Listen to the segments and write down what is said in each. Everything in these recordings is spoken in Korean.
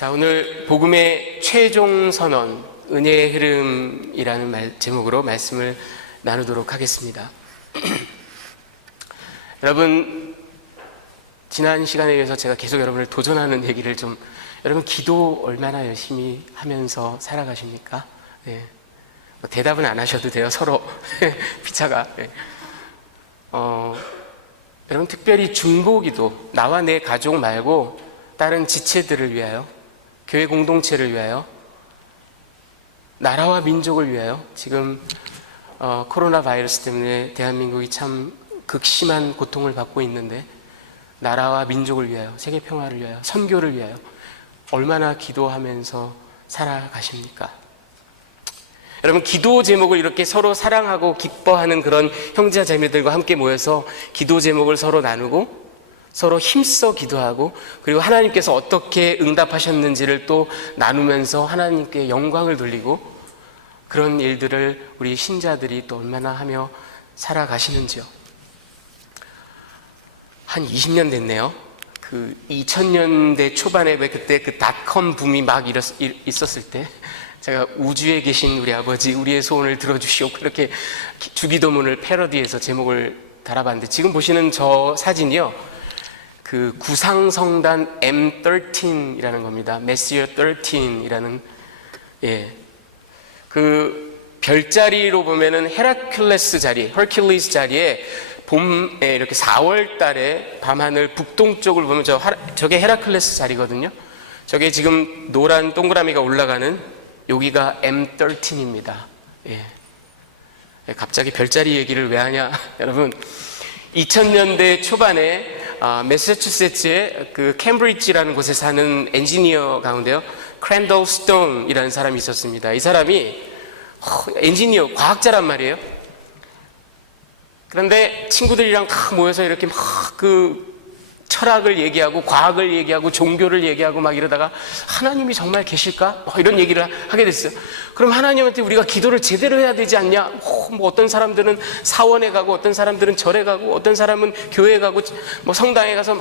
자, 오늘 복음의 최종 선언, 은혜의 흐름이라는 제목으로 말씀을 나누도록 하겠습니다. 여러분, 지난 시간에 이어서 제가 계속 여러분을 도전하는 얘기를 여러분 기도 얼마나 열심히 하면서 살아가십니까? 네. 대답은 안 하셔도 돼요. 서로 피차가. 네. 여러분, 특별히 중보기도, 나와 내 가족 말고 다른 지체들을 위하여, 교회 공동체를 위하여, 나라와 민족을 위하여, 지금 코로나 바이러스 때문에 대한민국이 참 극심한 고통을 받고 있는데, 나라와 민족을 위하여, 세계 평화를 위하여, 선교를 위하여 얼마나 기도하면서 살아가십니까? 여러분, 기도 제목을 이렇게 서로 사랑하고 기뻐하는 그런 형제와 자매들과 함께 모여서 기도 제목을 서로 나누고 서로 힘써 기도하고, 그리고 하나님께서 어떻게 응답하셨는지를 또 나누면서 하나님께 영광을 돌리고, 그런 일들을 우리 신자들이 또 얼마나 하며 살아가시는지요. 한 20년 됐네요. 2000년대 초반에 그때 닷컴 붐이 막 있었을 때, 제가 우주에 계신 우리 아버지, 우리의 소원을 들어주시오, 그렇게 주기도문을 패러디해서 제목을 달아봤는데, 지금 보시는 저 사진이요, 구상성단 M13이라는 겁니다. 메시어 13이라는, 별자리로 보면은 헤라큘레스 자리, 헐큘리스 자리에 봄에 이렇게 4월 달에 밤하늘 북동쪽을 보면 저게 헤라클레스 자리거든요. 저게 지금 노란 동그라미가 올라가는 여기가 M13입니다. 갑자기 별자리 얘기를 왜 하냐? 여러분, 2000년대 초반에 매사추세츠의 캠브리지라는 곳에 사는 엔지니어 가운데요, 크랜돌 스톤이라는 사람이 있었습니다. 이 사람이 엔지니어, 과학자란 말이에요. 그런데 친구들이랑 다 모여서 이렇게 막 철학을 얘기하고 과학을 얘기하고 종교를 얘기하고 막 이러다가 하나님이 정말 계실까? 이런 얘기를 하게 됐어요. 그럼 하나님한테 우리가 기도를 제대로 해야 되지 않냐? 어떤 사람들은 사원에 가고, 어떤 사람들은 절에 가고, 어떤 사람은 교회에 가고, 성당에 가서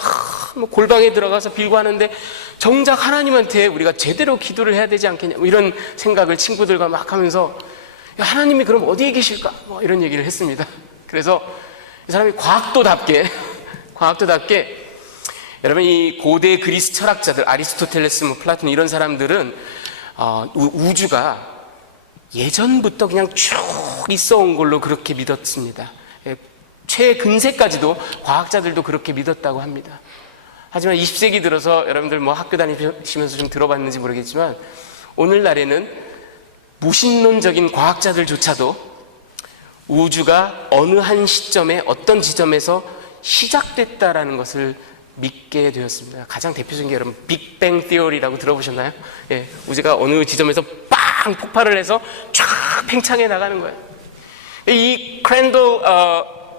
골방에 들어가서 빌고 하는데, 정작 하나님한테 우리가 제대로 기도를 해야 되지 않겠냐? 이런 생각을 친구들과 막 하면서, 하나님이 그럼 어디에 계실까? 이런 얘기를 했습니다. 그래서 이 사람이 과학도답게 여러분, 이 고대 그리스 철학자들, 아리스토텔레스, 플라톤 이런 사람들은 우주가 예전부터 그냥 쭉 있어 온 걸로 그렇게 믿었습니다. 최근세까지도 과학자들도 그렇게 믿었다고 합니다. 하지만 20세기 들어서 여러분들 학교 다니시면서 좀 들어봤는지 모르겠지만, 오늘날에는 무신론적인 과학자들조차도 우주가 어느 한 시점에 어떤 지점에서 시작됐다라는 것을 믿게 되었습니다. 가장 대표적인 게 여러분 빅뱅 티어리라고 들어보셨나요? 우주가 어느 지점에서 빵 폭발을 해서 쫙 팽창해 나가는 거예요. 이 크랜돌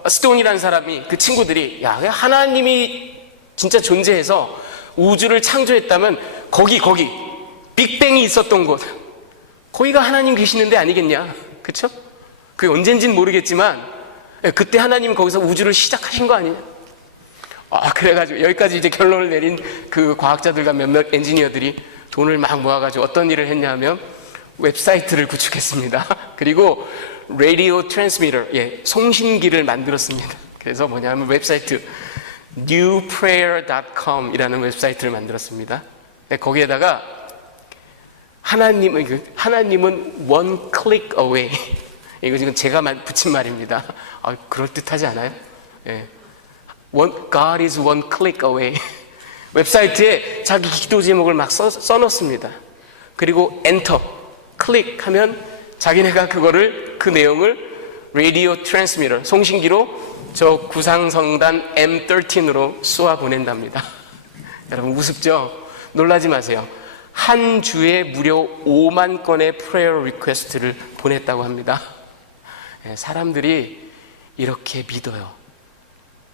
스톤이라는 사람이, 그 친구들이, 하나님이 진짜 존재해서 우주를 창조했다면 거기 빅뱅이 있었던 곳, 거기가 하나님 계시는 데 아니겠냐? 그렇죠? 그게 언젠지는 모르겠지만 그때 하나님 거기서 우주를 시작하신 거 아니냐? 그래가지고 여기까지 이제 결론을 내린 그 과학자들과 몇몇 엔지니어들이 돈을 막 모아가지고 어떤 일을 했냐면 웹사이트를 구축했습니다. 그리고 라디오 트랜스미터, 송신기를 만들었습니다. 그래서 뭐냐면 웹사이트 newprayer.com 이라는 웹사이트를 만들었습니다. 거기에다가 하나님은 one click away, 이거 지금 제가 붙인 말입니다. 그럴듯하지 않아요? God is one click away. 웹사이트에 자기 기도 제목을 막 써놓습니다. 그리고 엔터, 클릭하면 자기네가 그 내용을 라디오 트랜스미터, 송신기로 저 구상성단 M13으로 쏘아 보낸답니다. 여러분, 우습죠? 놀라지 마세요. 한 주에 무려 5만 건의 프레이어 리퀘스트를 보냈다고 합니다. 사람들이 이렇게 믿어요.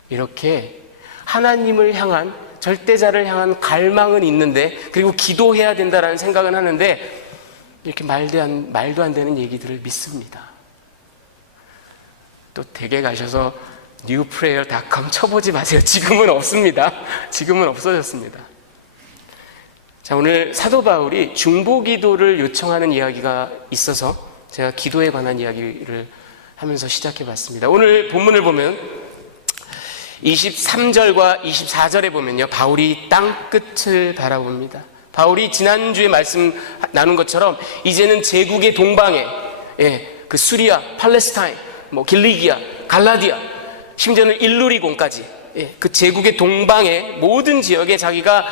이렇게 하나님을 향한, 절대자를 향한 갈망은 있는데, 그리고 기도해야 된다라는 생각은 하는데, 이렇게 말도 안 되는 얘기들을 믿습니다. 또 댁에 가셔서 newprayer.com 쳐보지 마세요. 지금은 없습니다. 지금은 없어졌습니다. 자, 오늘 사도 바울이 중보기도를 요청하는 이야기가 있어서 제가 기도에 관한 이야기를 하면서 시작해 봤습니다. 오늘 본문을 보면 23절과 24절에 보면요, 바울이 땅끝을 바라봅니다. 바울이 지난주에 말씀 나눈 것처럼 이제는 제국의 동방에, 그 수리아, 팔레스타인, 길리기아, 갈라디아, 심지어는 일루리곤까지, 그 제국의 동방의 모든 지역에 자기가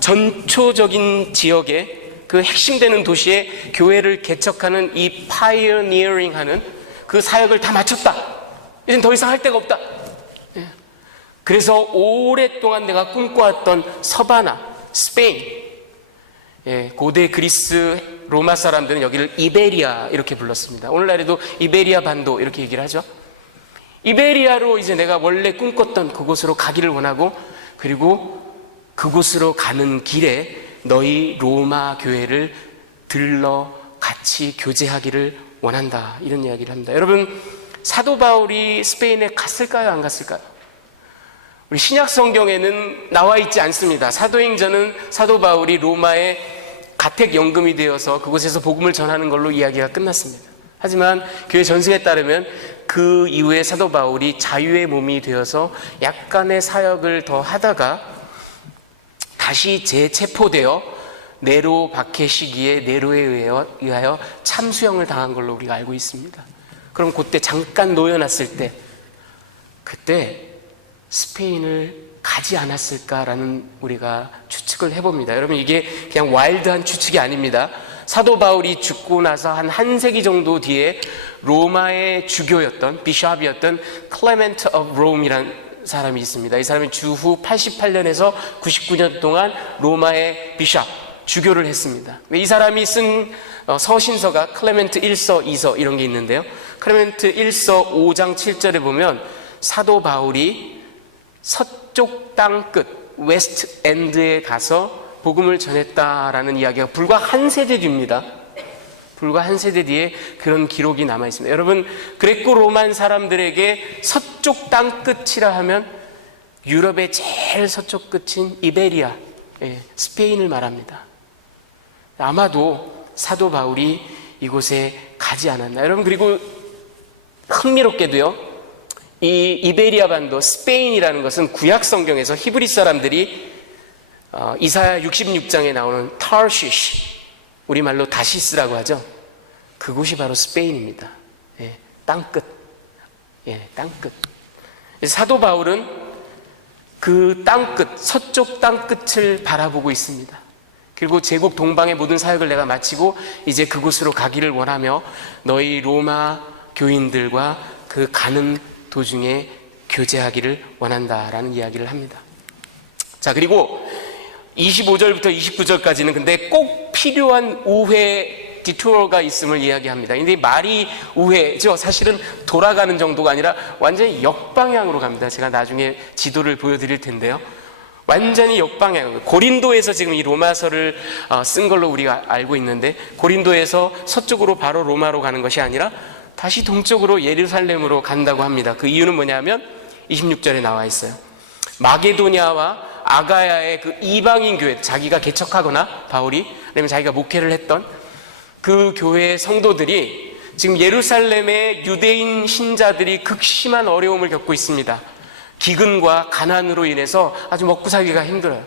전초적인 지역에 그 핵심되는 도시에 교회를 개척하는 이 파이어니어링 하는 그 사역을 다 마쳤다. 이젠 더 이상 할 데가 없다. 그래서 오랫동안 내가 꿈꿔왔던 서바나, 스페인, 고대 그리스 로마 사람들은 여기를 이베리아 이렇게 불렀습니다. 오늘날에도 이베리아 반도 이렇게 얘기를 하죠. 이베리아로 이제 내가 원래 꿈꿨던 그곳으로 가기를 원하고, 그리고 그곳으로 가는 길에 너희 로마 교회를 들러 같이 교제하기를 원한다, 이런 이야기를 합니다. 여러분, 사도 바울이 스페인에 갔을까요, 안 갔을까요? 우리 신약 성경에는 나와 있지 않습니다. 사도행전은 사도 바울이 로마에 가택연금이 되어서 그곳에서 복음을 전하는 걸로 이야기가 끝났습니다. 하지만 교회 전승에 따르면 그 이후에 사도 바울이 자유의 몸이 되어서 약간의 사역을 더 하다가 다시 재체포되어 네로 박해 시기에 네로에 의하여 참수형을 당한 걸로 우리가 알고 있습니다. 그럼 그때 잠깐 놓여놨을 때, 그때 스페인을 가지 않았을까라는 우리가 추측을 해봅니다. 여러분, 이게 그냥 와일드한 추측이 아닙니다. 사도 바울이 죽고 나서 한 세기 정도 뒤에 로마의 주교였던, 비숍이었던 클레멘트 오브 롬이라는 사람이 있습니다. 이 사람이 주후 88년에서 99년 동안 로마의 비숍, 주교를 했습니다. 이 사람이 쓴 서신서가 클레멘트 1서, 2서 이런 게 있는데요. 클레멘트 1서 5장 7절에 보면 사도 바울이 서쪽 땅끝, 웨스트 엔드에 가서 복음을 전했다라는 이야기가 불과 한 세대 뒤입니다. 불과 한 세대 뒤에 그런 기록이 남아 있습니다. 여러분, 그레코 로만 사람들에게 서쪽 땅끝이라 하면 유럽의 제일 서쪽 끝인 이베리아, 스페인을 말합니다. 아마도 사도 바울이 이곳에 가지 않았나. 여러분, 그리고 흥미롭게도요, 이 이베리아 반도, 스페인이라는 것은 구약 성경에서 히브리 사람들이 이사야 66장에 나오는 타르시시, 우리말로 다시스라고 하죠. 그곳이 바로 스페인입니다. 땅끝. 땅끝. 사도 바울은 그 땅끝, 서쪽 땅끝을 바라보고 있습니다. 그리고 제국 동방의 모든 사역을 내가 마치고 이제 그곳으로 가기를 원하며 너희 로마 교인들과 그 가는 도중에 교제하기를 원한다라는 이야기를 합니다. 자, 그리고 25절부터 29절까지는 근데 꼭 필요한 우회 디토어가 있음을 이야기합니다. 근데 말이 우회죠. 사실은 돌아가는 정도가 아니라 완전히 역방향으로 갑니다. 제가 나중에 지도를 보여드릴 텐데요. 완전히 역방향. 고린도에서 지금 이 로마서를 쓴 걸로 우리가 알고 있는데, 고린도에서 서쪽으로 바로 로마로 가는 것이 아니라 다시 동쪽으로 예루살렘으로 간다고 합니다. 그 이유는 뭐냐면 26절에 나와 있어요. 마게도냐와 아가야의 그 이방인 교회, 자기가 개척하거나 바울이, 아니면 자기가 목회를 했던 그 교회의 성도들이 지금 예루살렘의 유대인 신자들이 극심한 어려움을 겪고 있습니다. 기근과 가난으로 인해서 아주 먹고 살기가 힘들어요.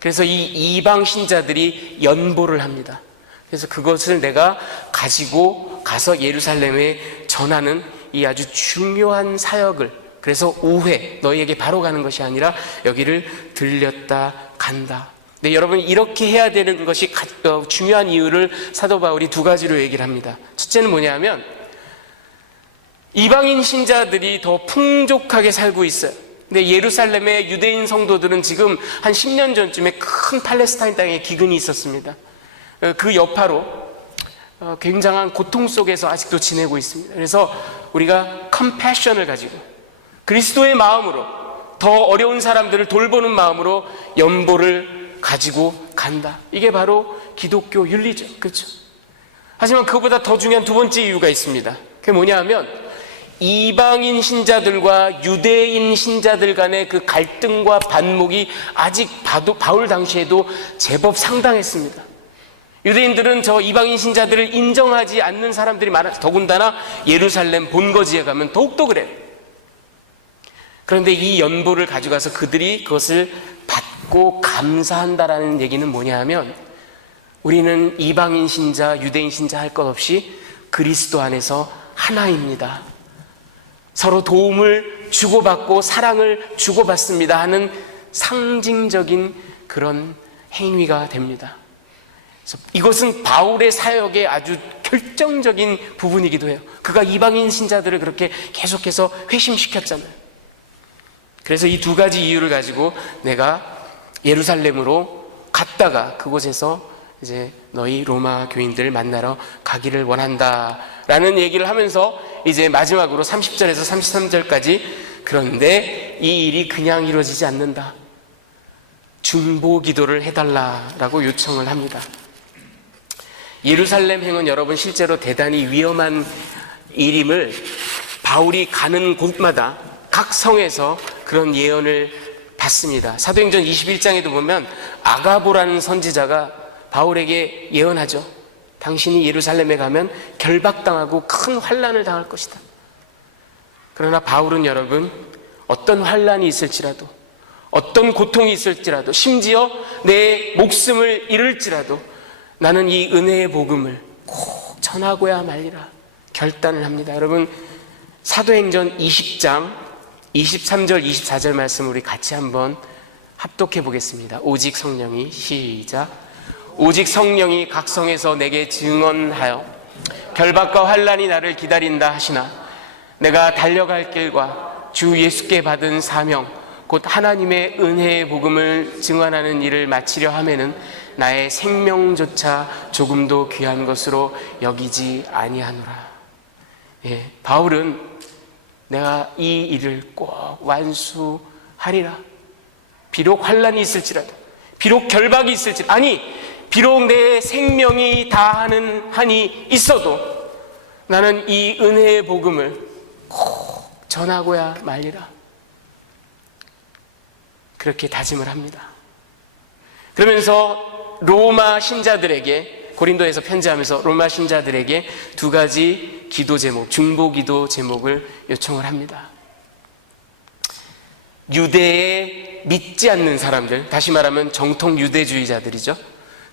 그래서 이 이방 신자들이 연보를 합니다. 그래서 그것을 내가 가지고 가서 예루살렘에 전하는 이 아주 중요한 사역을, 그래서 우회, 너희에게 바로 가는 것이 아니라 여기를 들렸다 간다. 네, 여러분, 이렇게 해야 되는 것이 중요한 이유를 사도 바울이 두 가지로 얘기를 합니다. 첫째는 뭐냐면 이방인 신자들이 더 풍족하게 살고 있어요. 근데 예루살렘의 유대인 성도들은 지금 한 10년 전쯤에 큰 팔레스타인 땅에 기근이 있었습니다. 그 여파로 굉장한 고통 속에서 아직도 지내고 있습니다. 그래서 우리가 컴패션을 가지고 그리스도의 마음으로 더 어려운 사람들을 돌보는 마음으로 연보를 가지고 간다. 이게 바로 기독교 윤리죠. 그렇죠? 하지만 그것보다 더 중요한 두 번째 이유가 있습니다. 그게 뭐냐 하면 이방인 신자들과 유대인 신자들 간의 그 갈등과 반목이 아직 바울 당시에도 제법 상당했습니다. 유대인들은 저 이방인 신자들을 인정하지 않는 사람들이 많아서, 더군다나 예루살렘 본거지에 가면 더욱더 그래요. 그런데 이 연보를 가져가서 그들이 그것을 받고 감사한다라는 얘기는 뭐냐 하면, 우리는 이방인 신자, 유대인 신자 할 것 없이 그리스도 안에서 하나입니다. 서로 도움을 주고받고 사랑을 주고받습니다 하는 상징적인 그런 행위가 됩니다. 그래서 이것은 바울의 사역의 아주 결정적인 부분이기도 해요. 그가 이방인 신자들을 그렇게 계속해서 회심시켰잖아요. 그래서 이 두 가지 이유를 가지고 내가 예루살렘으로 갔다가 그곳에서 이제 너희 로마 교인들을 만나러 가기를 원한다 라는 얘기를 하면서 이제 마지막으로 30절에서 33절까지, 그런데 이 일이 그냥 이루어지지 않는다, 중보 기도를 해달라라고 요청을 합니다. 예루살렘 행은 여러분 실제로 대단히 위험한 일임을 바울이 가는 곳마다 각 성에서 그런 예언을 받습니다. 사도행전 21장에도 보면 아가보라는 선지자가 바울에게 예언하죠. 당신이 예루살렘에 가면 결박당하고 큰 환난을 당할 것이다. 그러나 바울은 여러분, 어떤 환난이 있을지라도, 어떤 고통이 있을지라도, 심지어 내 목숨을 잃을지라도 나는 이 은혜의 복음을 꼭 전하고야 말리라 결단을 합니다. 여러분, 사도행전 20장 23절 24절 말씀 우리 같이 한번 합독해 보겠습니다. 오직 성령이, 시작. 오직 성령이 각 성에서 내게 증언하여 결박과 환난이 나를 기다린다 하시나, 내가 달려갈 길과 주 예수께 받은 사명 곧 하나님의 은혜의 복음을 증언하는 일을 마치려 하면은 나의 생명조차 조금도 귀한 것으로 여기지 아니하노라. 예, 바울은 내가 이 일을 꼭 완수하리라. 비록 환난이 있을지라도, 비록 결박이 있을지라도, 아니 비록 내 생명이 다하는 한이 있어도 나는 이 은혜의 복음을 꼭 전하고야 말리라. 그렇게 다짐을 합니다. 그러면서 로마 신자들에게, 고린도에서 편지하면서 로마 신자들에게 두 가지 기도 제목, 중보 기도 제목을 요청을 합니다. 유대에 믿지 않는 사람들, 다시 말하면 정통 유대주의자들이죠.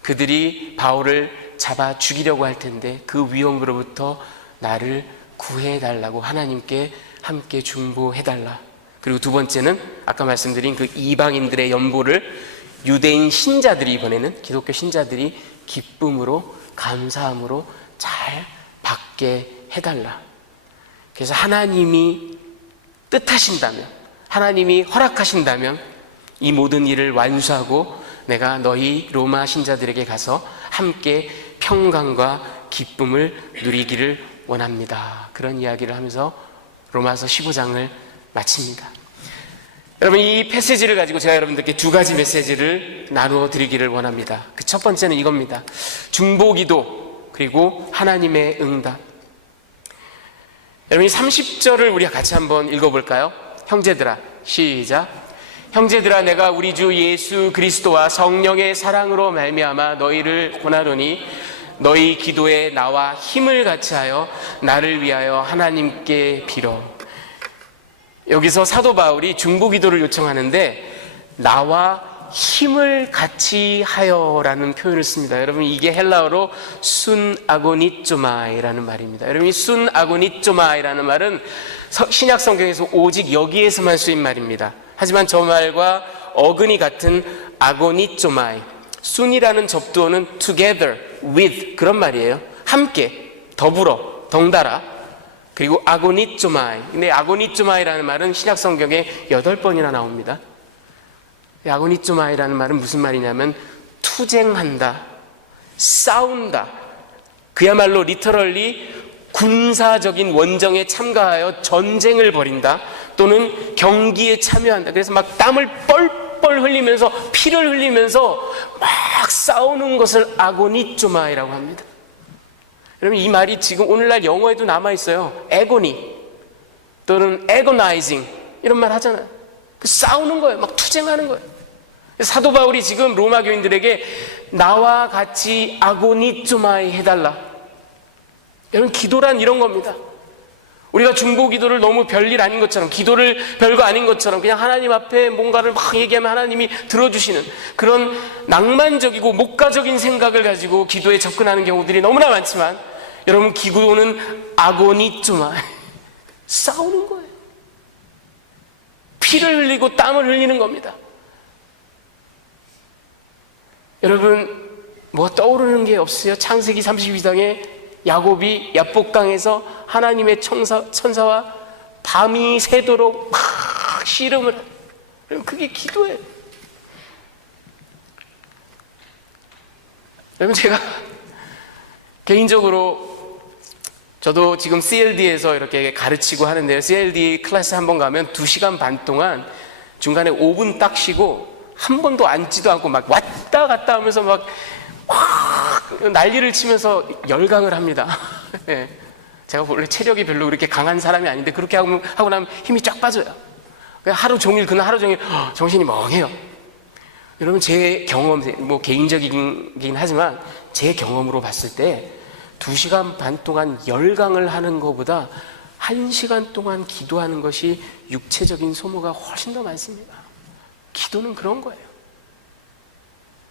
그들이 바울을 잡아 죽이려고 할 텐데 그 위험으로부터 나를 구해달라고 하나님께 함께 중보해달라. 그리고 두 번째는 아까 말씀드린 그 이방인들의 연보를 유대인 신자들이, 이번에는 기독교 신자들이 기쁨으로, 감사함으로 잘 받게 해달라. 그래서 하나님이 뜻하신다면, 하나님이 허락하신다면 이 모든 일을 완수하고 내가 너희 로마 신자들에게 가서 함께 평강과 기쁨을 누리기를 원합니다. 그런 이야기를 하면서 로마서 15장을 마칩니다. 여러분, 이 패시지를 가지고 제가 여러분들께 두 가지 메시지를 나누어 드리기를 원합니다. 그 첫 번째는 이겁니다. 중보기도, 그리고 하나님의 응답. 여러분, 이 30절을 우리가 같이 한번 읽어볼까요? 형제들아, 시작. 형제들아, 내가 우리 주 예수 그리스도와 성령의 사랑으로 말미암아 너희를 권하노니 너희 기도에 나와 힘을 같이 하여 나를 위하여 하나님께 빌어. 여기서 사도 바울이 중보 기도를 요청하는데 나와 힘을 같이 하여라는 표현을 씁니다. 여러분, 이게 헬라어로 순 아고니쪼마이라는 말입니다. 여러분, 이 순 아고니쪼마이라는 말은 신약 성경에서 오직 여기에서만 쓰인 말입니다. 하지만 저 말과 어근이 같은 아고니쪼마이, 순이라는 접두어는 together, with 그런 말이에요. 함께, 더불어, 덩달아. 그리고 아고니쪼마이. 근데 아고니쪼마이라는 말은 신약 성경에 8번이나 나옵니다. 아고니쪼마이라는 말은 무슨 말이냐면 투쟁한다, 싸운다, 그야말로 리터럴리 군사적인 원정에 참가하여 전쟁을 벌인다, 또는 경기에 참여한다. 그래서 막 땀을 뻘뻘 흘리면서, 피를 흘리면서 막 싸우는 것을 아고니쪼마이라고 합니다. 여러분, 이 말이 지금 오늘날 영어에도 남아있어요. 애고니. 또는 agonizing 이런 말 하잖아요. 그 싸우는 거예요. 막 투쟁하는 거예요. 사도 바울이 지금 로마 교인들에게 나와 같이 아고니조마이 해달라. 여러분, 기도란 이런 겁니다. 우리가 중보 기도를 너무 별일 아닌 것처럼, 기도를 별거 아닌 것처럼 그냥 하나님 앞에 뭔가를 막 얘기하면 하나님이 들어주시는 그런 낭만적이고 목가적인 생각을 가지고 기도에 접근하는 경우들이 너무나 많지만, 여러분, 기도는 아고니조마이, 싸우는 거예요. 피를 흘리고 땀을 흘리는 겁니다. 여러분, 뭐 떠오르는 게 없어요? 창세기 32장에 야곱이 야복강에서 하나님의 천사와 밤이 새도록 막 씨름을 해요. 여러분, 그게 기도예요. 여러분, 제가 개인적으로 저도 지금 CLD에서 이렇게 가르치고 하는데요. CLD 클래스 한 번 가면 2시간 반 동안 중간에 5분 딱 쉬고 한 번도 앉지도 않고 막 왔다 갔다 하면서 막 난리를 치면서 열강을 합니다. 네. 제가 원래 체력이 별로 그렇게 강한 사람이 아닌데 그렇게 하고 나면 힘이 쫙 빠져요. 하루 종일, 그날 하루 종일 정신이 멍해요. 여러분, 제 경험, 뭐 개인적이긴 하지만 제 경험으로 봤을 때 2시간 반 동안 열강을 하는 것보다 1시간 동안 기도하는 것이 육체적인 소모가 훨씬 더 많습니다. 기도는 그런 거예요.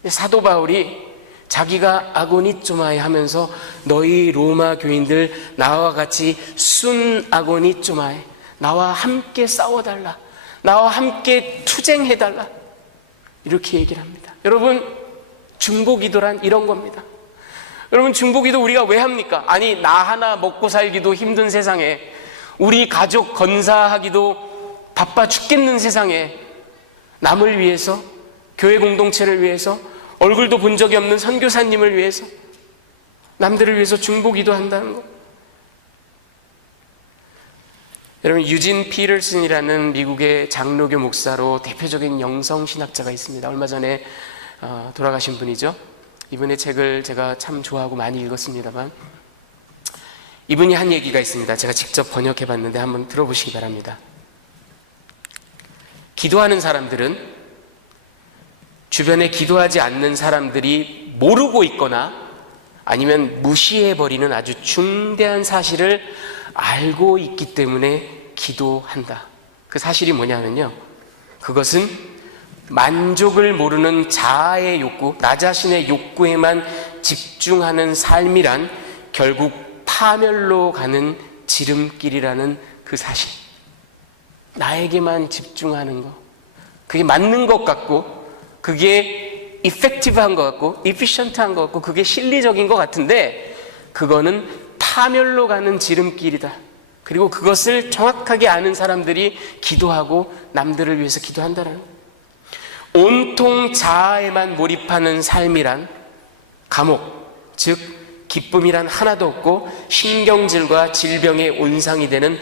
사도 바울이 자기가 아고니조마이 하면서 너희 로마 교인들 나와 같이 순 아고니조마이, 나와 함께 싸워달라, 나와 함께 투쟁해달라, 이렇게 얘기를 합니다. 여러분, 중보기도란 이런 겁니다. 여러분, 중보기도 우리가 왜 합니까? 아니, 나 하나 먹고 살기도 힘든 세상에, 우리 가족 건사하기도 바빠 죽겠는 세상에 남을 위해서, 교회 공동체를 위해서, 얼굴도 본 적이 없는 선교사님을 위해서, 남들을 위해서 중보기도 한다는 것. 여러분, 유진 피터슨이라는 미국의 장로교 목사로 대표적인 영성신학자가 있습니다. 얼마 전에 돌아가신 분이죠. 이분의 책을 제가 참 좋아하고 많이 읽었습니다만, 이분이 한 얘기가 있습니다. 제가 직접 번역해 봤는데 한번 들어보시기 바랍니다. 기도하는 사람들은 주변에 기도하지 않는 사람들이 모르고 있거나 아니면 무시해버리는 아주 중대한 사실을 알고 있기 때문에 기도한다. 그 사실이 뭐냐면요, 그것은 만족을 모르는 자아의 욕구, 나 자신의 욕구에만 집중하는 삶이란 결국 파멸로 가는 지름길이라는 그 사실. 나에게만 집중하는 거, 그게 맞는 것 같고, 그게 이펙티브한 것 같고, 이피션트한 것 같고, 그게 실리적인 것 같은데 그거는 파멸로 가는 지름길이다. 그리고 그것을 정확하게 아는 사람들이 기도하고 남들을 위해서 기도한다는 거예요. 온통 자아에만 몰입하는 삶이란 감옥, 즉 기쁨이란 하나도 없고 신경질과 질병의 온상이 되는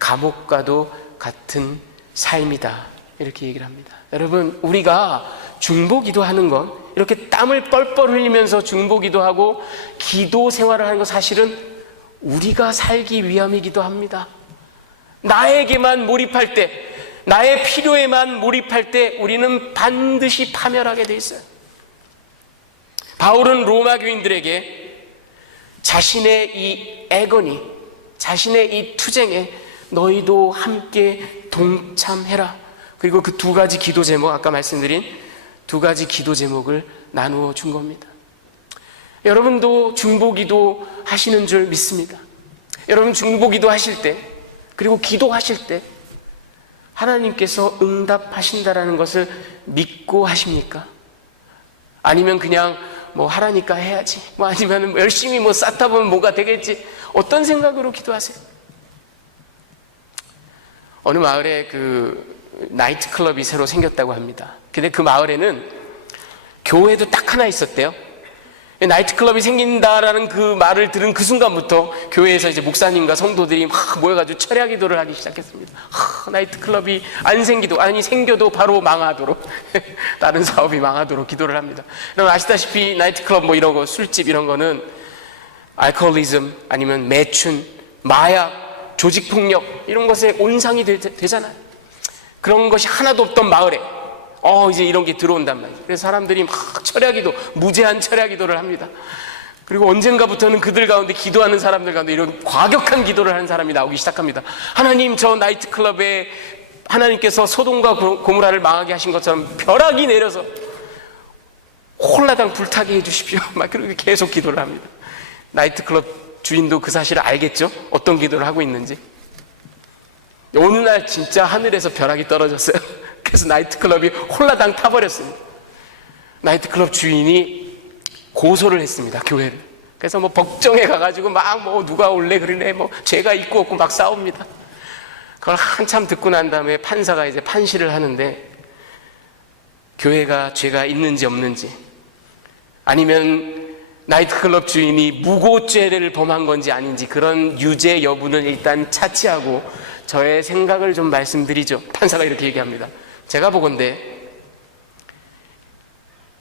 감옥과도 같은 삶이다. 이렇게 얘기를 합니다. 여러분, 우리가 중보기도하는 건, 이렇게 땀을 뻘뻘 흘리면서 중보기도하고 기도 생활을 하는 건 사실은 우리가 살기 위함이기도 합니다. 나에게만 몰입할 때, 나의 필요에만 몰입할 때 우리는 반드시 파멸하게 돼 있어요. 바울은 로마 교인들에게 자신의 이 애거니, 자신의 이 투쟁에 너희도 함께 동참해라. 그리고 그 2가지 기도 제목, 아까 말씀드린 2가지 기도 제목을 나누어 준 겁니다. 여러분도 중보기도 하시는 줄 믿습니다. 여러분, 중보기도 하실 때, 그리고 기도하실 때 하나님께서 응답하신다라는 것을 믿고 하십니까? 아니면 그냥 뭐 하라니까 해야지, 뭐 아니면 열심히 뭐 쌓다 보면 뭐가 되겠지, 어떤 생각으로 기도하세요? 어느 마을에 나이트클럽이 새로 생겼다고 합니다. 근데 그 마을에는 교회도 딱 하나 있었대요. 나이트클럽이 생긴다라는 그 말을 들은 그 순간부터 교회에서 이제 목사님과 성도들이 막 모여가지고 철야 기도를 하기 시작했습니다. 나이트클럽이 안 생기도, 아니 생겨도 바로 망하도록 다른 사업이 망하도록 기도를 합니다. 여러분 아시다시피 나이트클럽 뭐 이런 거, 술집 이런 거는 알코올리즘 아니면 매춘, 마약, 조직폭력 이런 것에 온상이 되잖아요. 그런 것이 하나도 없던 마을에 이제 이런 게 들어온단 말이에요. 그래서 사람들이 막 철야기도, 무제한 철야기도를 합니다. 그리고 언젠가부터는 그들 가운데, 기도하는 사람들 가운데 이런 과격한 기도를 하는 사람이 나오기 시작합니다. 하나님, 저 나이트클럽에 하나님께서 소돔과 고모라를 망하게 하신 것처럼 벼락이 내려서 홀라당 불타게 해주십시오. 막 그렇게 계속 기도를 합니다. 나이트클럽 주인도 그 사실을 알겠죠? 어떤 기도를 하고 있는지. 어느 날 진짜 하늘에서 벼락이 떨어졌어요. 그래서 나이트클럽이 홀라당 타버렸습니다. 나이트클럽 주인이 고소를 했습니다, 교회를. 그래서 뭐 법정에 가가지고 막 뭐 누가 올래 그러네, 뭐 죄가 있고 없고 막 싸웁니다. 그걸 한참 듣고 난 다음에 판사가 이제 판시를 하는데, 교회가 죄가 있는지 없는지, 아니면 나이트클럽 주인이 무고죄를 범한 건지 아닌지, 그런 유죄 여부는 일단 차치하고 저의 생각을 좀 말씀드리죠. 판사가 이렇게 얘기합니다. 제가 보건대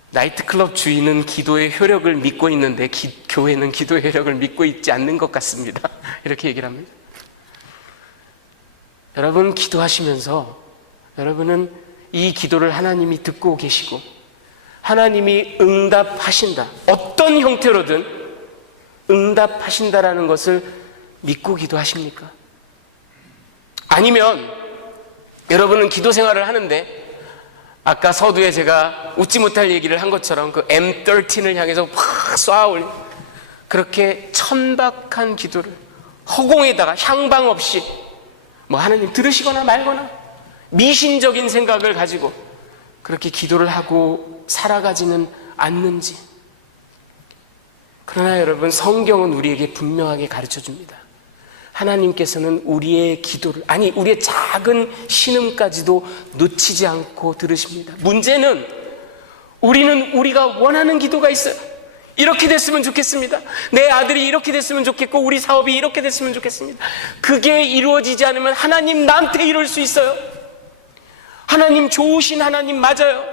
나이트클럽 주인은 기도의 효력을 믿고 있는데 교회는 기도의 효력을 믿고 있지 않는 것 같습니다. 이렇게 얘기를 합니다. 여러분, 기도하시면서 여러분은 이 기도를 하나님이 듣고 계시고 하나님이 응답하신다, 어떤 형태로든 응답하신다라는 것을 믿고 기도하십니까? 아니면 여러분은 기도 생활을 하는데, 아까 서두에 제가 웃지 못할 얘기를 한 것처럼 그 M13을 향해서 확 쏴올린 그렇게 천박한 기도를, 허공에다가 향방 없이 뭐 하나님 들으시거나 말거나 미신적인 생각을 가지고 그렇게 기도를 하고 살아가지는 않는지. 그러나 여러분, 성경은 우리에게 분명하게 가르쳐줍니다. 하나님께서는 우리의 기도를, 아니 우리의 작은 신음까지도 놓치지 않고 들으십니다. 문제는 우리는 우리가 원하는 기도가 있어요. 이렇게 됐으면 좋겠습니다. 내 아들이 이렇게 됐으면 좋겠고 우리 사업이 이렇게 됐으면 좋겠습니다. 그게 이루어지지 않으면 하나님, 나한테 이럴 수 있어요. 하나님 좋으신 하나님 맞아요.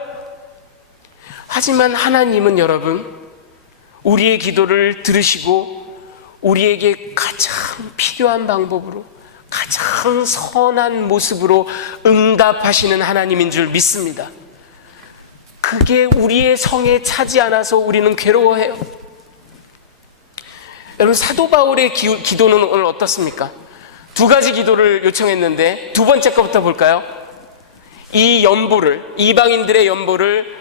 하지만 하나님은 여러분, 우리의 기도를 들으시고 우리에게 가장 필요한 방법으로, 가장 선한 모습으로 응답하시는 하나님인 줄 믿습니다. 그게 우리의 성에 차지 않아서 우리는 괴로워해요. 여러분, 사도 바울의 기도는 오늘 어떻습니까? 두 가지 기도를 요청했는데 두 번째 것부터 볼까요? 이 연보를, 이방인들의 연보를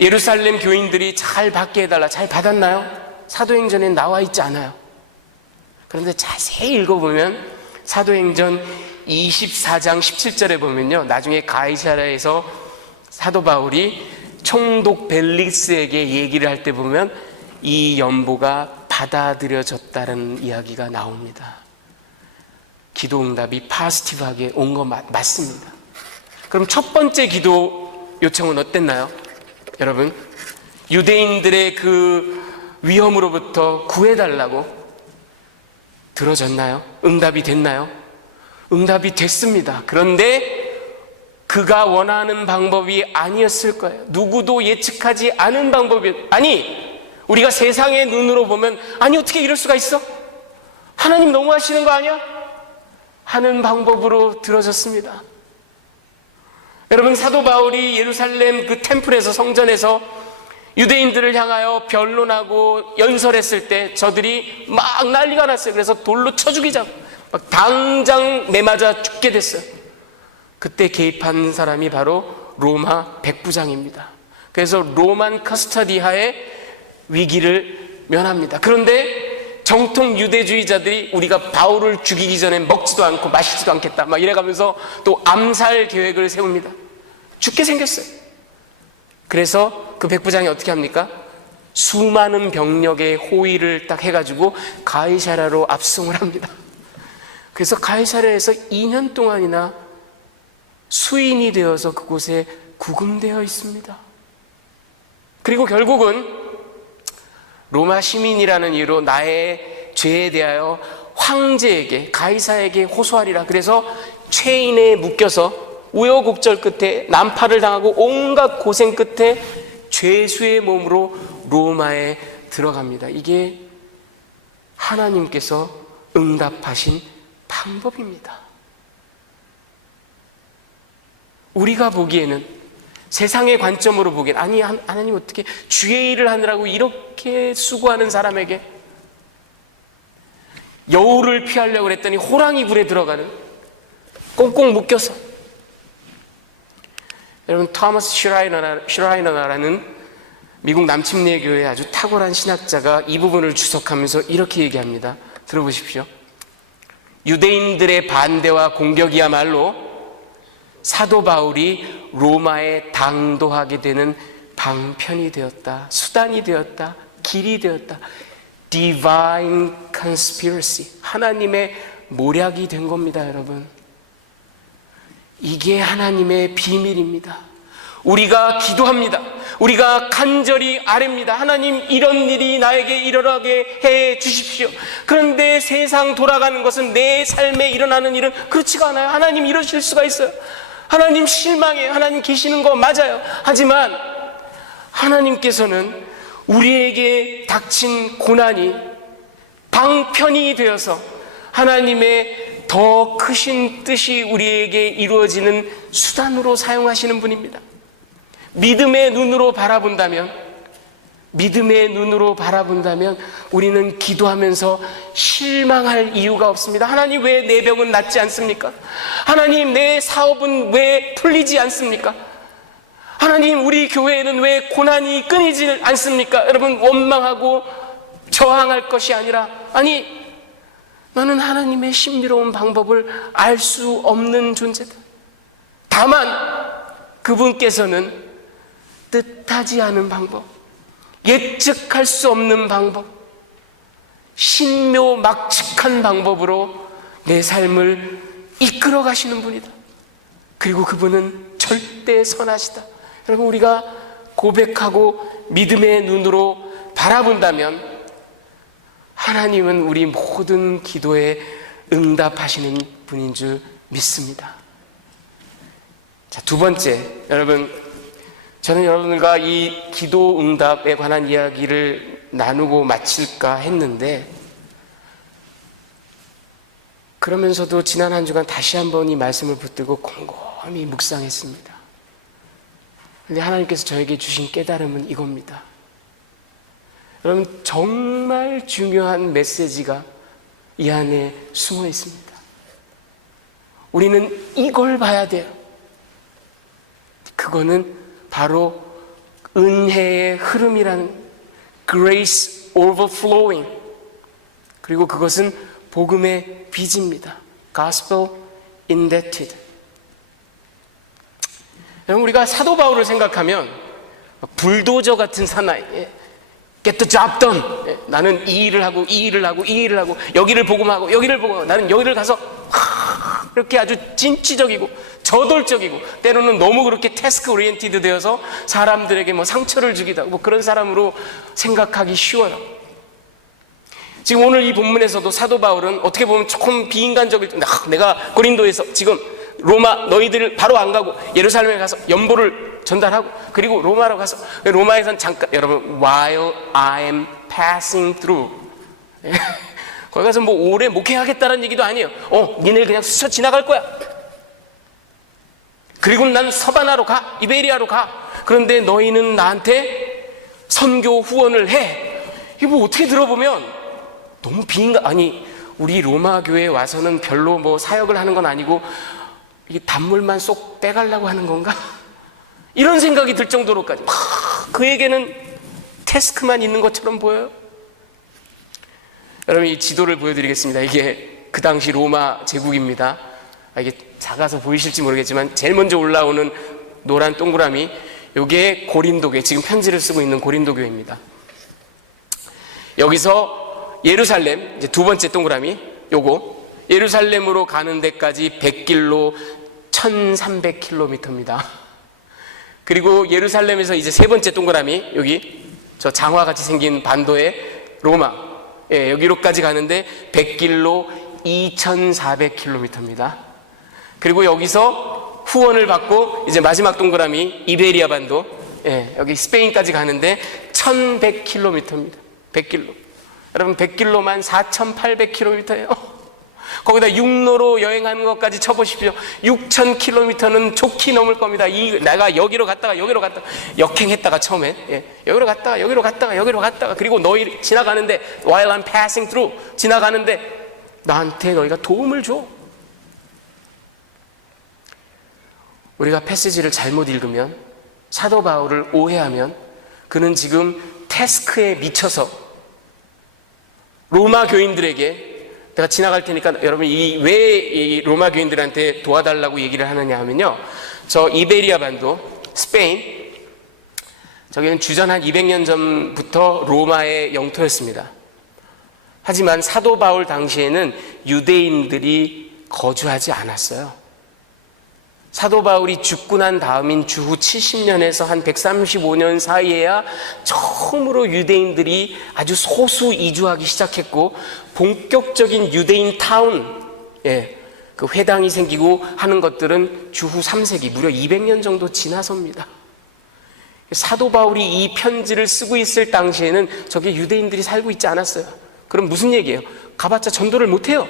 예루살렘 교인들이 잘 받게 해달라. 잘 받았나요? 사도행전에 나와 있지 않아요. 그런데 자세히 읽어보면 사도행전 24장 17절에 보면요, 나중에 가이사랴에서 사도 바울이 총독 벨릭스에게 얘기를 할 때 보면 이 연보가 받아들여졌다는 이야기가 나옵니다. 기도 응답이 파스티브하게 온 거 맞습니다. 그럼 첫 번째 기도 요청은 어땠나요? 여러분, 유대인들의 그 위험으로부터 구해달라고 들어졌나요? 응답이 됐나요? 응답이 됐습니다. 그런데 그가 원하는 방법이 아니었을 거예요. 누구도 예측하지 않은 방법이, 아니 우리가 세상의 눈으로 보면 아니 어떻게 이럴 수가 있어? 하나님 너무하시는 거 아니야? 하는 방법으로 들어졌습니다. 여러분, 사도 바울이 예루살렘 그 템플에서, 성전에서 유대인들을 향하여 변론하고 연설했을 때 저들이 막 난리가 났어요. 그래서 돌로 쳐 죽이자고 막 당장 매맞아 죽게 됐어요. 그때 개입한 사람이 바로 로마 백부장입니다. 그래서 로만 커스터디하에 위기를 면합니다. 그런데 정통 유대주의자들이 우리가 바울을 죽이기 전에 먹지도 않고 마시지도 않겠다 막 이래가면서 또 암살 계획을 세웁니다. 죽게 생겼어요. 그래서 그 백부장이 어떻게 합니까? 수많은 병력의 호위를 딱 해가지고 가이사랴로 압송을 합니다. 그래서 가이사랴에서 2년 동안이나 수인이 되어서 그곳에 구금되어 있습니다. 그리고 결국은 로마 시민이라는 이유로 나의 죄에 대하여 황제에게, 가이사에게 호소하리라. 그래서 체인에 묶여서 우여곡절 끝에 난파를 당하고 온갖 고생 끝에 죄수의 몸으로 로마에 들어갑니다. 이게 하나님께서 응답하신 방법입니다. 우리가 보기에는, 세상의 관점으로 보기엔, 아니 하나님 어떻게 주의 일을 하느라고 이렇게 수고하는 사람에게 여우를 피하려고 했더니 호랑이 굴에 들어가는, 꽁꽁 묶여서. 여러분, 토마스 슈라이너라는 미국 남침내 교회의 아주 탁월한 신학자가 이 부분을 주석하면서 이렇게 얘기합니다. 들어보십시오. 유대인들의 반대와 공격이야말로 사도 바울이 로마에 당도하게 되는 방편이 되었다, 수단이 되었다, 길이 되었다. Divine conspiracy, 하나님의 모략이 된 겁니다, 여러분. 이게 하나님의 비밀입니다. 우리가 기도합니다. 우리가 간절히 아뢰입니다. 하나님, 이런 일이 나에게 일어나게 해 주십시오. 그런데 세상 돌아가는 것은, 내 삶에 일어나는 일은 그렇지가 않아요. 하나님 이러실 수가 있어요. 하나님 실망해요. 하나님 계시는 거 맞아요. 하지만 하나님께서는 우리에게 닥친 고난이 방편이 되어서 하나님의 더 크신 뜻이 우리에게 이루어지는 수단으로 사용하시는 분입니다. 믿음의 눈으로 바라본다면 우리는 기도하면서 실망할 이유가 없습니다. 하나님, 왜 내 병은 낫지 않습니까? 하나님, 내 사업은 왜 풀리지 않습니까? 하나님, 우리 교회에는 왜 고난이 끊이지 않습니까? 여러분, 원망하고 저항할 것이 아니라, 아니, 나는 하나님의 신비로운 방법을 알 수 없는 존재다. 다만 그분께서는 뜻하지 않은 방법, 예측할 수 없는 방법, 신묘막측한 방법으로 내 삶을 이끌어 가시는 분이다. 그리고 그분은 절대 선하시다. 여러분, 우리가 고백하고 믿음의 눈으로 바라본다면 하나님은 우리 모든 기도에 응답하시는 분인 줄 믿습니다. 자, 두 번째, 여러분, 저는 여러분과 이 기도 응답에 관한 이야기를 나누고 마칠까 했는데, 그러면서도 지난 한 주간 다시 한번 이 말씀을 붙들고 곰곰이 묵상했습니다. 그런데 하나님께서 저에게 주신 깨달음은 이겁니다. 여러분, 정말 중요한 메시지가 이 안에 숨어 있습니다. 우리는 이걸 봐야 돼요. 그거는 바로 은혜의 흐름이라는, grace overflowing, 그리고 그것은 복음의 빚입니다. gospel indebted. 여러분, 우리가 사도 바울을 생각하면 불도저 같은 사나이, get the job done. 나는 이 일을 하고 이 일을 하고 이 일을 하고, 여기를 복음하고 여기를 복음하고, 나는 여기를 가서 이렇게 아주 진취적이고 저돌적이고, 때로는 너무 그렇게 태스크 오리엔티드 되어서 사람들에게 뭐 상처를 주기도 하고, 뭐 그런 사람으로 생각하기 쉬워요. 지금 오늘 이 본문에서도 사도 바울은 어떻게 보면 조금 비인간적일 텐데, 내가 고린도에서 지금 로마 너희들 바로 안 가고 예루살렘에 가서 연보를 전달하고, 그리고 로마로 가서, 로마에선 잠깐, 여러분, while I am passing through, 거기 가서 뭐 오래 목회하겠다는 얘기도 아니에요. 니네 그냥 스쳐 지나갈 거야. 그리고 난 서바나로 가, 이베리아로 가. 그런데 너희는 나한테 선교 후원을 해. 이거 뭐 어떻게 들어보면 너무 비인간, 아니, 우리 로마 교회에 와서는 별로 뭐 사역을 하는 건 아니고 이게 단물만 쏙 빼가려고 하는 건가? 이런 생각이 들 정도로까지 그에게는 태스크만 있는 것처럼 보여요. 여러분, 이 지도를 보여드리겠습니다. 이게 그 당시 로마 제국입니다. 이게 작아서 보이실지 모르겠지만 제일 먼저 올라오는 노란 동그라미, 이게 고린도교회, 지금 편지를 쓰고 있는 고린도교회입니다. 여기서 예루살렘, 이제 두 번째 동그라미, 요거 예루살렘으로 가는 데까지 100길로 1300km입니다. 그리고 예루살렘에서 이제 세 번째 동그라미, 여기 저 장화같이 생긴 반도의 로마, 여기로까지 가는데 100길로 2400km입니다. 그리고 여기서 후원을 받고 이제 마지막 동그라미 이베리아 반도, 여기 스페인까지 가는데 1100km입니다. 100길로. 여러분, 100길로만 4800km예요. 거기다 육로로 여행하는 것까지 쳐보십시오. 6,000km는 좋게 넘을 겁니다. 내가 여기로 갔다가 역행했다가 처음에 여기로 갔다가 그리고 너희 지나가는데 while I'm passing through 지나가는데 나한테 너희가 도움을 줘. 우리가 패시지를 잘못 읽으면, 사도 바울을 오해하면 그는 지금 태스크에 미쳐서 로마 교인들에게, 내가 지나갈 테니까 여러분 왜 이 로마 교인들한테 도와달라고 얘기를 하느냐 하면요, 저 이베리아 반도 스페인, 저기는 주전 한 200년 전부터 로마의 영토였습니다. 하지만 사도 바울 당시에는 유대인들이 거주하지 않았어요. 사도 바울이 죽고 난 다음인 주후 70년에서 한 135년 사이에야 처음으로 유대인들이 아주 소수 이주하기 시작했고, 본격적인 유대인 타운, 그 회당이 생기고 하는 것들은 주후 3세기, 무려 200년 정도 지나서입니다. 사도 바울이 이 편지를 쓰고 있을 당시에는 저게 유대인들이 살고 있지 않았어요. 그럼 무슨 얘기예요? 가봤자 전도를 못해요.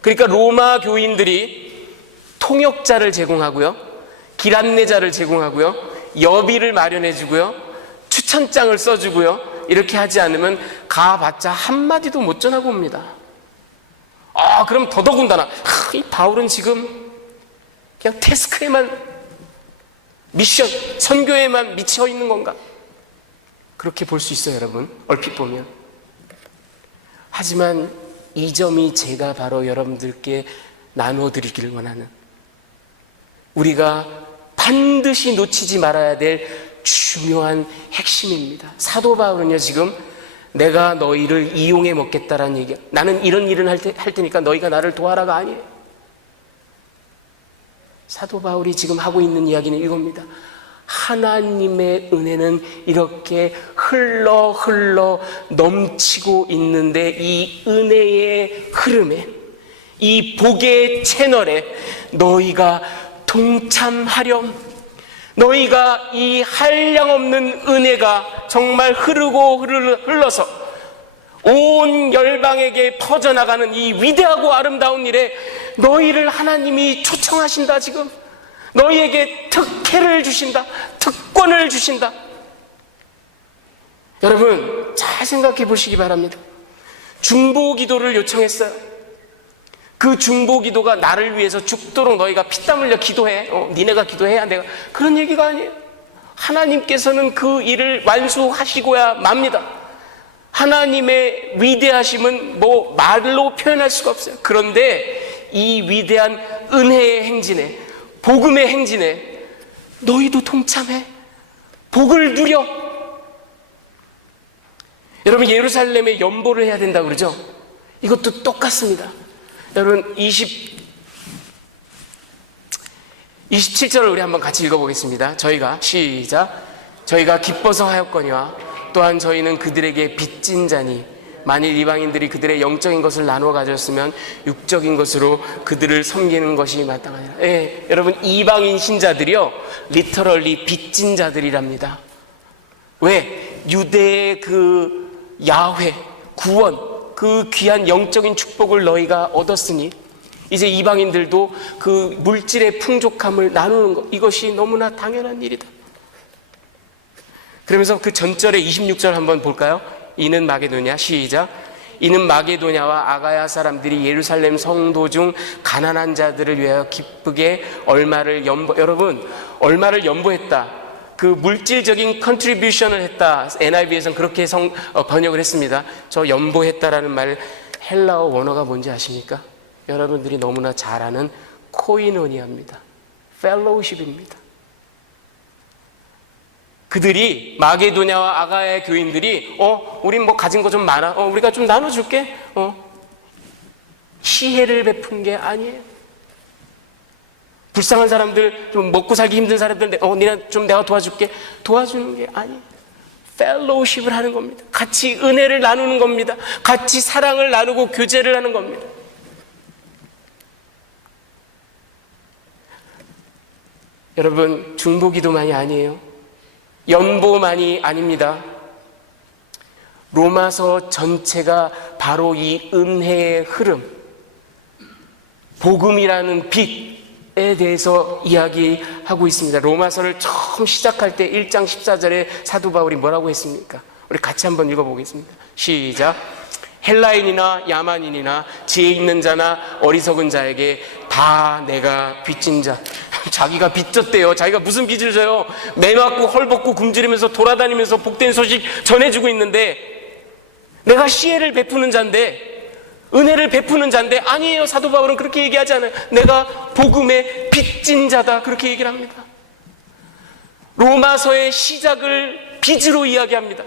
그러니까 로마 교인들이 통역자를 제공하고요, 길 안내자를 제공하고요, 여비를 마련해주고요, 추천장을 써주고요, 이렇게 하지 않으면 가봤자 한마디도 못 전하고 옵니다. 그럼 더더군다나 이 바울은 지금 그냥 태스크에만, 미션, 선교에만 미쳐 있는 건가? 그렇게 볼 수 있어요, 여러분, 얼핏 보면. 하지만 이 점이 제가 바로 여러분들께 나눠드리기를 원하는, 우리가 반드시 놓치지 말아야 될 중요한 핵심입니다. 사도 바울은요, 지금 내가 너희를 이용해 먹겠다라는 얘기야. 나는 이런 일을 할 테니까 너희가 나를 도와라가 아니에요. 사도 바울이 지금 하고 있는 이야기는 이겁니다. 하나님의 은혜는 이렇게 흘러 넘치고 있는데, 이 은혜의 흐름에, 이 복의 채널에 너희가 동참하렴. 너희가 이 한량없는 은혜가 정말 흘러서 온 열방에게 퍼져나가는 이 위대하고 아름다운 일에 너희를 하나님이 초청하신다. 지금 너희에게 특혜를 주신다. 특권을 주신다. 여러분 잘 생각해 보시기 바랍니다. 중보 기도를 요청했어요. 그 중보 기도가 나를 위해서 죽도록 너희가 피땀 흘려 기도해, 니네가 기도해야 내가, 그런 얘기가 아니에요. 하나님께서는 그 일을 완수하시고야 맙니다. 하나님의 위대하심은 말로 표현할 수가 없어요. 그런데 이 위대한 은혜의 행진에, 복음의 행진에 너희도 동참해. 복을 누려. 여러분 예루살렘에 연보를 해야 된다고 그러죠? 이것도 똑같습니다. 여러분 27절을 우리 한번 같이 읽어보겠습니다. 시작. 저희가 기뻐서 하였거니와 또한 저희는 그들에게 빚진 자니, 만일 이방인들이 그들의 영적인 것을 나누어 가졌으면 육적인 것으로 그들을 섬기는 것이 마땅하니라. 여러분 이방인 신자들이요, 리터럴리 빚진 자들이랍니다. 왜? 유대의 그 야훼, 구원, 그 귀한 영적인 축복을 너희가 얻었으니 이제 이방인들도 그 물질의 풍족함을 나누는 것, 이것이 너무나 당연한 일이다. 그러면서 그 전절의 26절 한번 볼까요? 이는 마게도냐, 시작. 이는 마게도냐와 아가야 사람들이 예루살렘 성도 중 가난한 자들을 위하여 기쁘게 얼마를 여러분 얼마를 연보했다. 그 물질적인 컨트리뷰션을 했다. NIV에서는 그렇게 번역을 했습니다. 저 연보했다라는 말, 헬라어 원어가 뭔지 아십니까? 여러분들이 너무나 잘 아는 코이노니아입니다. 펠로우십입니다. 그들이, 마게도냐와 아가야의 교인들이 우린 가진 거 좀 많아, 우리가 좀 나눠줄게, 시혜를 베푼 게 아니에요. 불쌍한 사람들, 좀 먹고 살기 힘든 사람들, 니네 좀 내가 도와줄게, 도와주는 게 아니에요. 펠로우십을 하는 겁니다. 같이 은혜를 나누는 겁니다. 같이 사랑을 나누고 교제를 하는 겁니다. 여러분 중보기도만이 아니에요. 연보만이 아닙니다. 로마서 전체가 바로 이 은혜의 흐름, 복음이라는 빛에 대해서 이야기하고 있습니다. 로마서를 처음 시작할 때 1장 14절에 사도 바울이 뭐라고 했습니까? 우리 같이 한번 읽어보겠습니다. 시작. 헬라인이나 야만인이나 지혜 있는 자나 어리석은 자에게 다 내가 빚진 자. 자기가 빚졌대요. 자기가 무슨 빚을 져요? 매 맞고 헐벗고 굶주리면서 돌아다니면서 복된 소식 전해주고 있는데, 내가 시혜를 베푸는 자인데, 은혜를 베푸는 자인데, 아니에요. 사도 바울은 그렇게 얘기하지 않아요. 내가 복음의 빚진 자다, 그렇게 얘기를 합니다. 로마서의 시작을 빚으로 이야기합니다.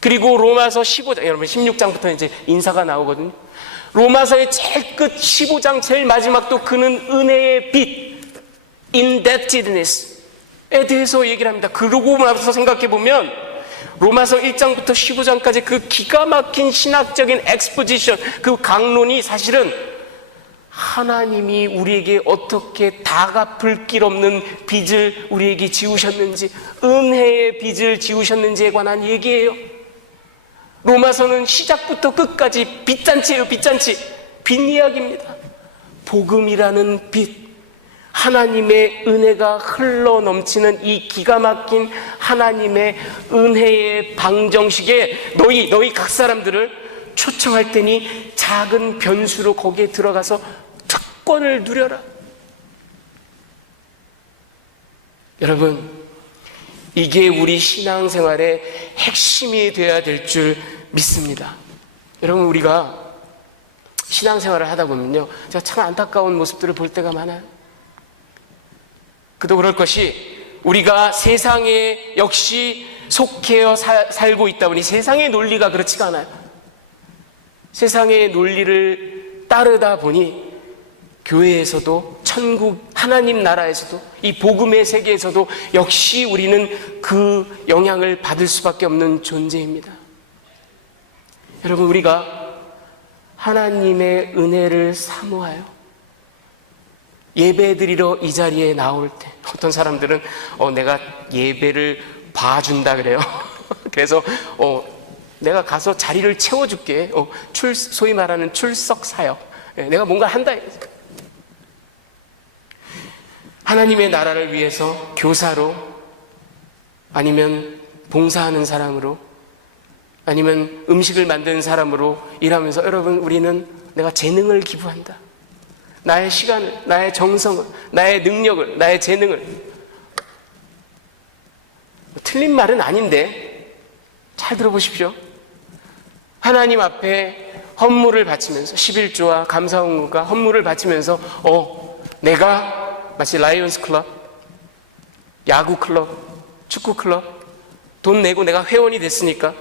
그리고 로마서 15장, 여러분 16장부터 이제 인사가 나오거든요. 로마서의 제일 끝 15장 제일 마지막도 그는 은혜의 빚, indebtedness에 대해서 얘기를 합니다. 그러고 나서 생각해 보면 로마서 1장부터 15장까지 그 기가 막힌 신학적인 엑스포지션, 그 강론이 사실은 하나님이 우리에게 어떻게 다 갚을 길 없는 빚을 우리에게 지우셨는지, 은혜의 빚을 지우셨는지에 관한 얘기예요. 로마서는 시작부터 끝까지 빚잔치예요. 빚잔치. 빚 이야기입니다. 복음이라는 빚, 하나님의 은혜가 흘러 넘치는 이 기가 막힌 하나님의 은혜의 방정식에 너희 각 사람들을 초청할 테니 작은 변수로 거기에 들어가서 특권을 누려라. 여러분, 이게 우리 신앙생활의 핵심이 되어야 될 줄 믿습니다. 여러분, 우리가 신앙생활을 하다 보면요, 제가 참 안타까운 모습들을 볼 때가 많아요. 그도 그럴 것이, 우리가 세상에 역시 속해여 살고 있다 보니 세상의 논리가 그렇지가 않아요. 세상의 논리를 따르다 보니 교회에서도, 천국 하나님 나라에서도, 이 복음의 세계에서도 역시 우리는 그 영향을 받을 수밖에 없는 존재입니다. 여러분, 우리가 하나님의 은혜를 사모하여 예배드리러 이 자리에 나올 때, 어떤 사람들은 내가 예배를 봐준다 그래요. 그래서 내가 가서 자리를 채워줄게. 소위 말하는 출석 사역. 내가 뭔가 한다. 하나님의 나라를 위해서 교사로, 아니면 봉사하는 사람으로, 아니면 음식을 만드는 사람으로 일하면서, 여러분, 우리는 내가 재능을 기부한다. 나의 시간을, 나의 정성을, 나의 능력을, 나의 재능을. 틀린 말은 아닌데 잘 들어보십시오. 하나님 앞에 헌물을 바치면서, 11조와 감사헌금과 헌물을 바치면서 내가 마치 라이온스 클럽, 야구 클럽, 축구 클럽 돈 내고 내가 회원이 됐으니까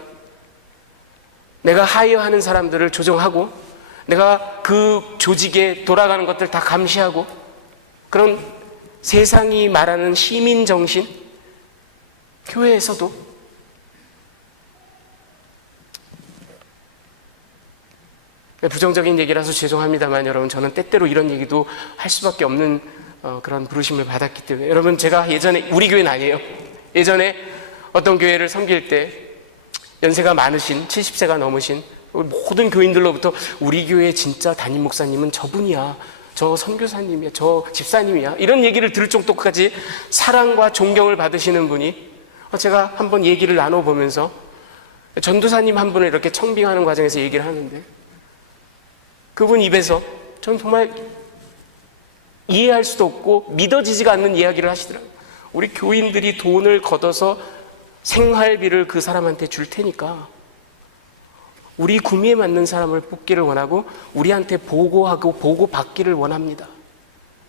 내가 하이어하는 사람들을 조정하고, 내가 그 조직에 돌아가는 것들 다 감시하고, 그런 세상이 말하는 시민정신, 교회에서도 부정적인 얘기라서 죄송합니다만, 여러분, 저는 때때로 이런 얘기도 할 수밖에 없는 그런 부르심을 받았기 때문에, 여러분, 제가 예전에, 우리 교회는 아니에요, 예전에 어떤 교회를 섬길 때 연세가 많으신, 70세가 넘으신 모든 교인들로부터 우리 교회 진짜 담임 목사님은 저분이야, 저 선교사님이야, 저 집사님이야, 이런 얘기를 들을 정도까지 사랑과 존경을 받으시는 분이, 제가 한번 얘기를 나눠보면서 전도사님 한 분을 이렇게 청빙하는 과정에서 얘기를 하는데, 그분 입에서 전 정말 이해할 수도 없고 믿어지지가 않는 이야기를 하시더라고요. 우리 교인들이 돈을 걷어서 생활비를 그 사람한테 줄 테니까 우리 구미에 맞는 사람을 뽑기를 원하고 우리한테 보고하고 보고받기를 원합니다.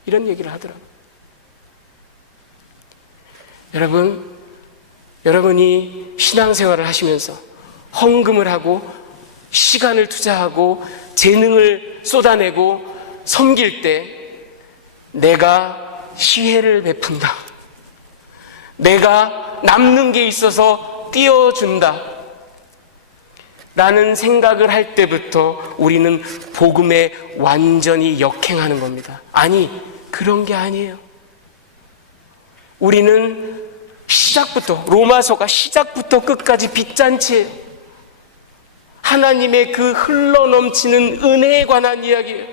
이런 얘기를 하더라고요. 여러분이 신앙생활을 하시면서 헌금을 하고 시간을 투자하고 재능을 쏟아내고 섬길 때, 내가 시혜를 베푼다, 내가 남는 게 있어서 띄워준다 라는 생각을 할 때부터 우리는 복음에 완전히 역행하는 겁니다. 아니, 그런 게 아니에요. 우리는 시작부터, 로마서가 시작부터 끝까지 빚잔치예요. 하나님의 그 흘러넘치는 은혜에 관한 이야기예요.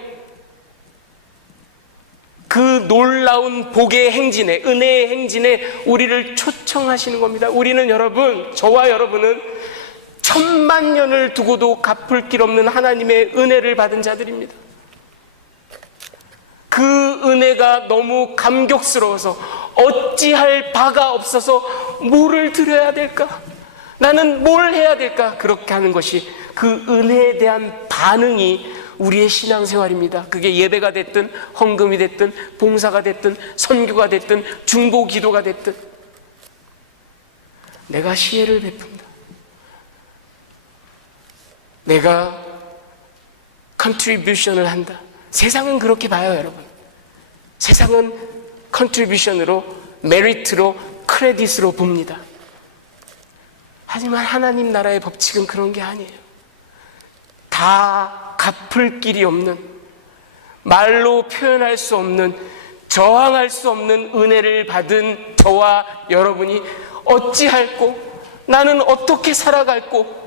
그 놀라운 복의 행진에, 은혜의 행진에 우리를 초청하시는 겁니다. 우리는 여러분, 저와 여러분은 천만 년을 두고도 갚을 길 없는 하나님의 은혜를 받은 자들입니다. 그 은혜가 너무 감격스러워서 어찌할 바가 없어서 뭐를 드려야 될까? 나는 뭘 해야 될까? 그렇게 하는 것이 그 은혜에 대한 반응이 우리의 신앙생활입니다. 그게 예배가 됐든 헌금이 됐든 봉사가 됐든 선교가 됐든 중보 기도가 됐든 내가 시혜를 베푼다. 내가 컨트리뷰션을 한다. 세상은 그렇게 봐요, 여러분. 세상은 컨트리뷰션으로, 메리트로, 크레딧으로 봅니다. 하지만 하나님 나라의 법칙은 그런 게 아니에요. 다 갚을 길이 없는, 말로 표현할 수 없는, 저항할 수 없는 은혜를 받은 저와 여러분이 어찌할꼬, 나는 어떻게 살아갈꼬,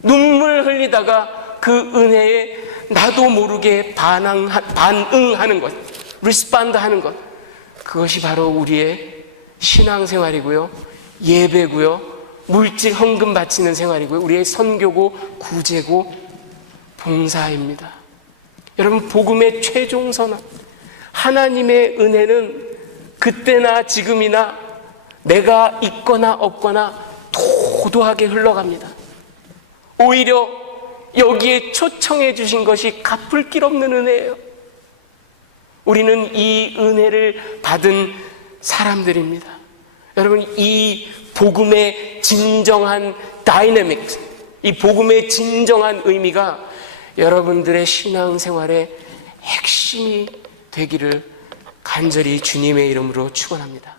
눈물 흘리다가 그 은혜에 나도 모르게 반응하는 것, 리스폰드 하는 것, 그것이 바로 우리의 신앙생활이고요, 예배고요, 물질 헌금 바치는 생활이고요, 우리의 선교고 구제고 봉사입니다. 여러분, 복음의 최종 선언, 하나님의 은혜는 그때나 지금이나 내가 있거나 없거나 도도하게 흘러갑니다. 오히려 여기에 초청해 주신 것이 갚을 길 없는 은혜예요. 우리는 이 은혜를 받은 사람들입니다. 여러분, 이 복음의 진정한 다이내믹, 이 복음의 진정한 의미가 여러분들의 신앙생활의 핵심이 되기를 간절히 주님의 이름으로 축원합니다.